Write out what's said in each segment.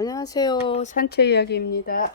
안녕하세요. 산책 이야기입니다.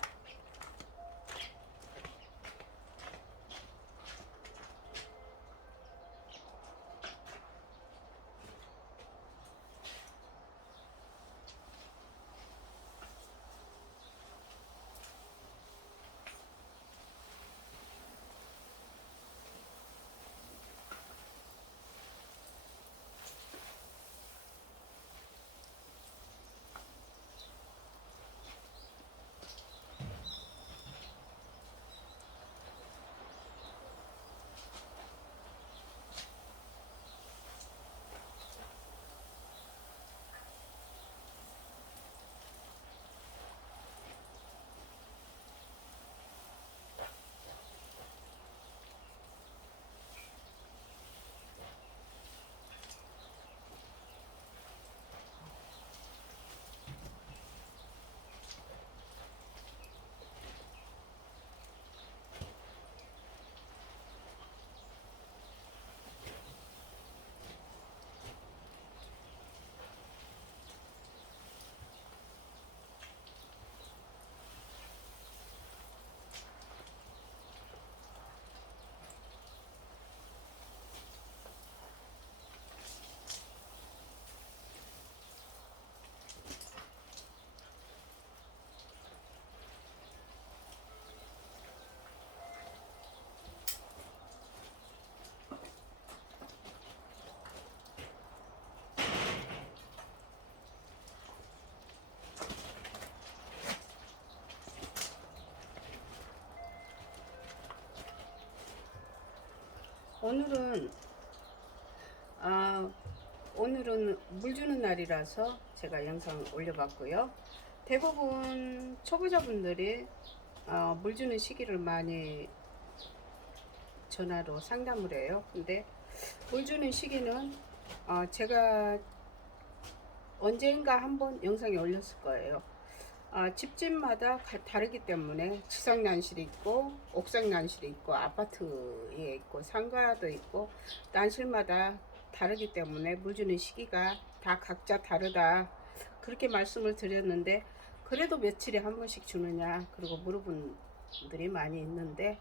오늘은 아, 오늘은 물 주는 날이라서 제가 영상 올려봤고요. 대부분 초보자분들이 물 주는 시기를 많이 전화로 상담을 해요. 근데 물 주는 시기는 제가 언젠가 한번 영상에 올렸을 거예요. 집집마다 다르기 때문에 지상 난실이 있고 옥상 난실이 있고 아파트에 있고 상가도 있고 난실마다 다르기 때문에 물 주는 시기가 다 각자 다르다, 그렇게 말씀을 드렸는데, 그래도 며칠에 한 번씩 주느냐 그리고 물어본 분들이 많이 있는데,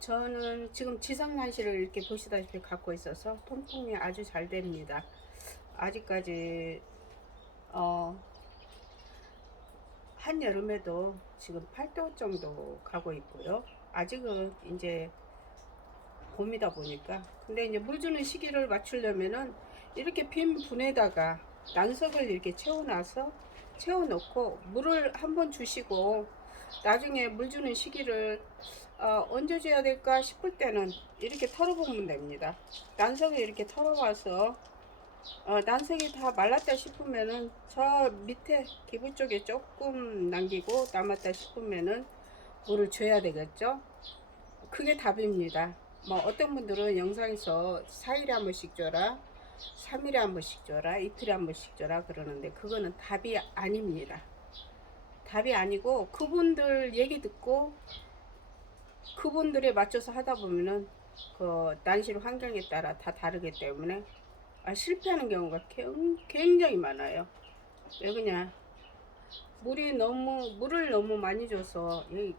저는 지금 지상 난실을 이렇게 보시다시피 갖고 있어서 통풍이 아주 잘 됩니다. 아직까지 한여름에도 지금 8도 정도 가고 있고요. 아직은 이제 봄이다 보니까. 근데 이제 물 주는 시기를 맞추려면은 이렇게 빈 분에다가 난석을 이렇게 채워놓고 물을 한번 주시고, 나중에 물 주는 시기를 언제 줘야 될까 싶을 때는 이렇게 털어보면 됩니다. 난석을 이렇게 털어와서 난색이 다 말랐다 싶으면은 저 밑에 기부 쪽에 조금 남기고 남았다 싶으면은 물을 줘야 되겠죠. 그게 답입니다. 뭐 어떤 분들은 영상에서 4일에 한 번씩 줘라, 3일에 한 번씩 줘라, 이틀에 한 번씩 줘라 그러는데, 그거는 답이 아닙니다. 답이 아니고, 그분들 얘기 듣고 그분들에 맞춰서 하다 보면은 그 난실 환경에 따라 다 다르기 때문에 실패하는 경우가 굉장히 많아요. 왜 그냐, 물을 너무 많이 줘서 이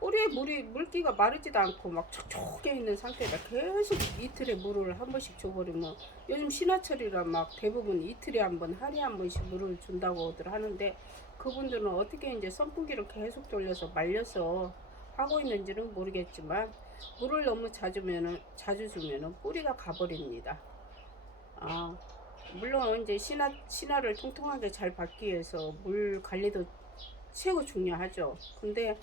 뿌리에 물기가 마르지도 않고 막 촉촉해 있는 상태다 계속 이틀에 물을 한 번씩 줘버리면, 요즘 신화철이라 막 대부분 이틀에 한 번, 하루에 한 번씩 물을 준다고들 하는데, 그분들은 어떻게 이제 선풍기를 계속 돌려서 말려서 하고 있는지는 모르겠지만, 물을 너무 자주 주면은 뿌리가 가버립니다. 물론 이제 신화를 통통하게 잘 받기 위해서 물 관리도 최고 중요하죠. 근데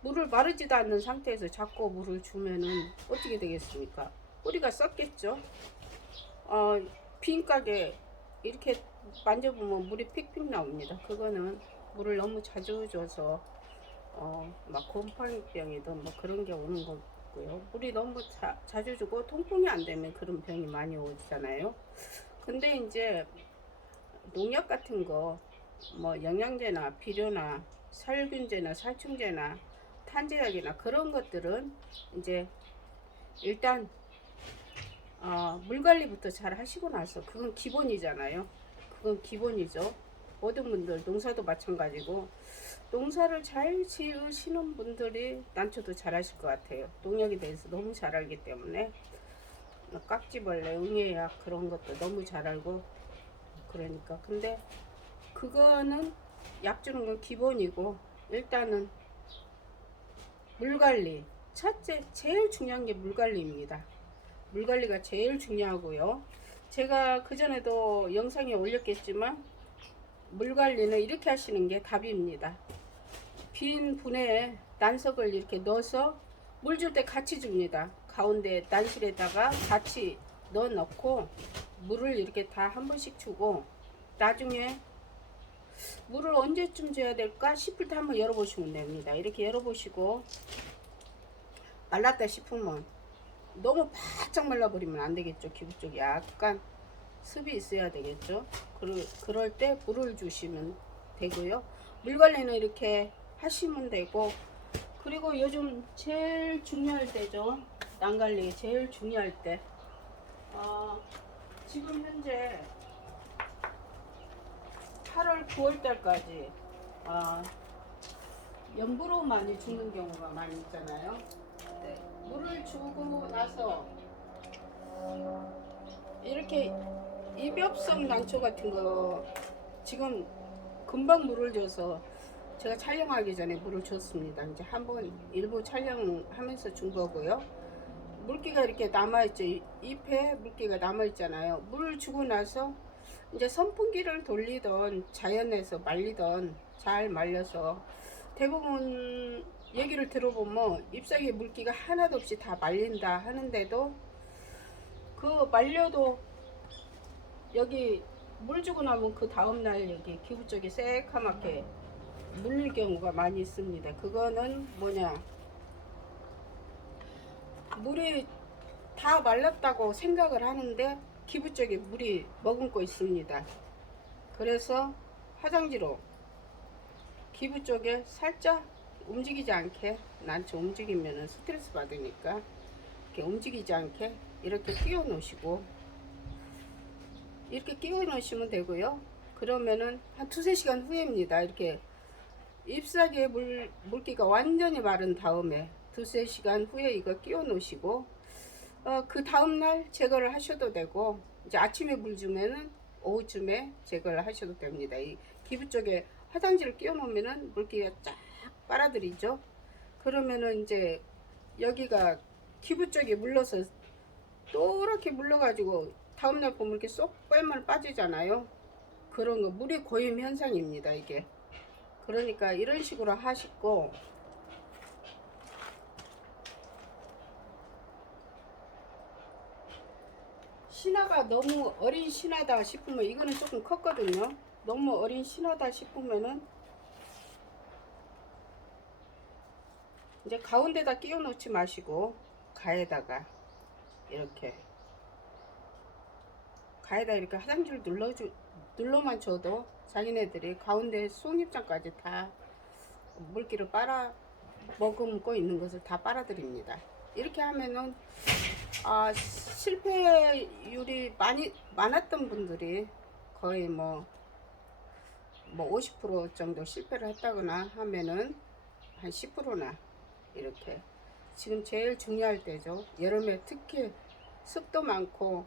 물을 마르지도 않는 상태에서 자꾸 물을 주면은 어떻게 되겠습니까? 뿌리가 썩겠죠. 빈가게 이렇게 만져보면 물이 픽픽 나옵니다. 그거는 물을 너무 자주 줘서 막 곰팡이병이든 뭐 그런 게 오는 거고요. 물이 너무 자주 주고 통풍이 안 되면 그런 병이 많이 오잖아요. 근데 이제 농약 같은 거, 뭐 영양제나 비료나 살균제나 살충제나 탄저약이나 그런 것들은 이제 일단 물 관리부터 잘 하시고 나서, 그건 기본이잖아요. 그건 기본이죠. 모든 분들 농사도 마찬가지고 농사를 잘 지으시는 분들이 난초도 잘 하실 것 같아요. 농약에 대해서 너무 잘 알기 때문에 깍지벌레, 응애약 그런 것도 너무 잘 알고 그러니까 근데 그거는 약 주는 건 기본이고 일단은 물관리 첫째 제일 중요한 게 물관리입니다. 물관리가 제일 중요하고요. 제가 그전에도 영상에 올렸겠지만 물관리는 이렇게 하시는 게 답입니다. 빈 분에 난석을 이렇게 넣어서 물 줄 때 같이 줍니다. 가운데 난실에다가 같이 넣어 넣고 물을 이렇게 다 한 번씩 주고 나중에 물을 언제쯤 줘야 될까 싶을 때 한번 열어보시면 됩니다. 이렇게 열어보시고 말랐다 싶으면 너무 바짝 말라버리면 안 되겠죠. 기부 쪽이 약간 습이 있어야 되겠죠. 그럴 때 물을 주시면 되고요. 물 관리는 이렇게 하시면 되고 그리고 요즘 제일 중요할 때죠. 난 관리 제일 중요할 때 지금 현재 8월 9월 달까지 연부로 많이 죽는 경우가 많이 있잖아요. 네. 물을 주고 나서 이렇게 이벽성 난초 같은 거 지금 금방 물을 줘서 제가 촬영하기 전에 물을 줬습니다. 이제 한번 일부 촬영하면서 준 거고요. 물기가 이렇게 남아있죠. 잎에 물기가 남아있잖아요. 물을 주고 나서 이제 선풍기를 돌리던 자연에서 말리던 잘 말려서 대부분 얘기를 들어보면 잎사귀에 물기가 하나도 없이 다 말린다 하는데도 그 말려도 여기 물 주고 나면 그 다음날 여기 기부 쪽이 새카맣게 물릴 경우가 많이 있습니다. 그거는 뭐냐, 물이 다 말랐다고 생각을 하는데 기부 쪽에 물이 머금고 있습니다. 그래서 화장지로 기부 쪽에 살짝 움직이지 않게, 난초 움직이면 스트레스 받으니까 이렇게 움직이지 않게 이렇게 끼워 놓으시고 이렇게 끼워 놓으시면 되고요. 그러면은 한 2~3시간 후입니다. 이렇게 잎사귀에 물기가 완전히 마른 다음에 2~3시간 후에 이거 끼워 놓으시고 그 다음날 제거를 하셔도 되고 이제 아침에 물 주면은 오후쯤에 제거를 하셔도 됩니다. 이 기부 쪽에 화장지를 끼워 놓으면은 물기가 쫙 빨아들이죠. 그러면은 이제 여기가 기부 쪽에 물러서 또렇게 물러가지고 다음날 보면 이렇게 쏙 빼면 빠지잖아요. 그런 거 물이 고임 현상입니다. 이게 그러니까 이런 식으로 하시고 신화가 너무 어린 신화다 싶으면 이거는 조금 컸거든요. 너무 어린 신화다 싶으면은 이제 가운데다 끼워 놓지 마시고 가에다가 이렇게 화장지를 눌러만 줘도 자기네들이 가운데 송잎장까지 다 물기를 빨아 머금고 있는 것을 다 빨아들입니다. 이렇게 하면은 실패율이 많았던 분들이 거의 뭐 50% 정도 실패를 했다거나 하면은 한 10%나 이렇게 지금 제일 중요할 때죠. 여름에 특히 습도 많고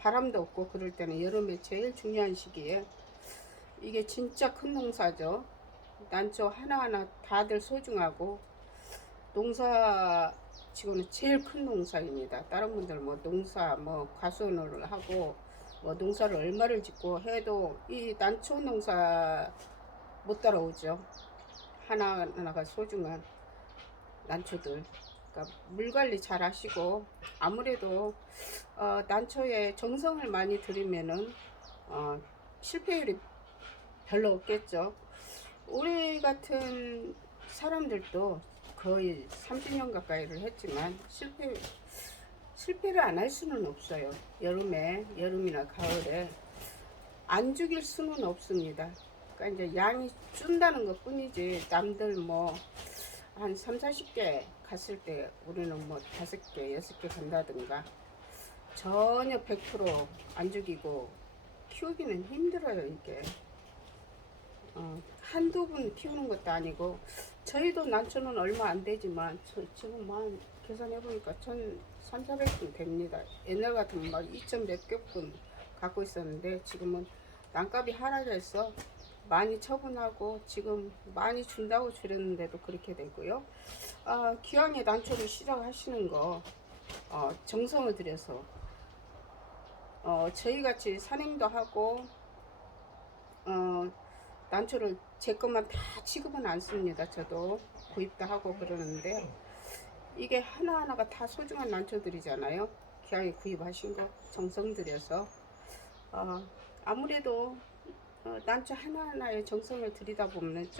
바람도 없고 그럴 때는 여름에 제일 중요한 시기에 이게 진짜 큰 농사죠. 난초 하나하나 다들 소중하고 농사 지금은 제일 큰 농사입니다. 다른 분들 뭐 농사 과수원을 하고 농사를 얼마를 짓고 해도 이 난초 농사 못 따라오죠. 하나하나가 소중한 난초들. 그러니까 물 관리 잘 하시고 아무래도 난초에 정성을 많이 들이면은 실패율이 별로 없겠죠. 우리 같은 사람들도 거의 30년 가까이를 했지만 실패를 안 할 수는 없어요. 여름이나 가을에 안 죽일 수는 없습니다. 그러니까 이제 양이 준다는 것 뿐이지 남들 한 30~40개 갔을 때 우리는 5개, 6개 간다든가 전혀 100% 안 죽이고 키우기는 힘들어요. 이게 한두 분 키우는 것도 아니고 저희도 난초는 얼마 안 되지만 지금 만 계산해 보니까 1,300~400분 됩니다. 옛날 같으면 막 2천 몇백 분 갖고 있었는데 지금은 난값이 하락해서 많이 처분하고 지금 많이 준다고 줄였는데도 그렇게 되고요. 기왕에 난초를 시작하시는 거 정성을 들여서 저희같이 산행도 하고 난초를 제 것만 다 취급은 안 씁니다. 저도 구입도 하고 그러는데 이게 하나하나가 다 소중한 난초들이잖아요. 기왕에 구입하신 거 정성 들여서 아무래도 난초 하나하나에 정성을 들이다 보면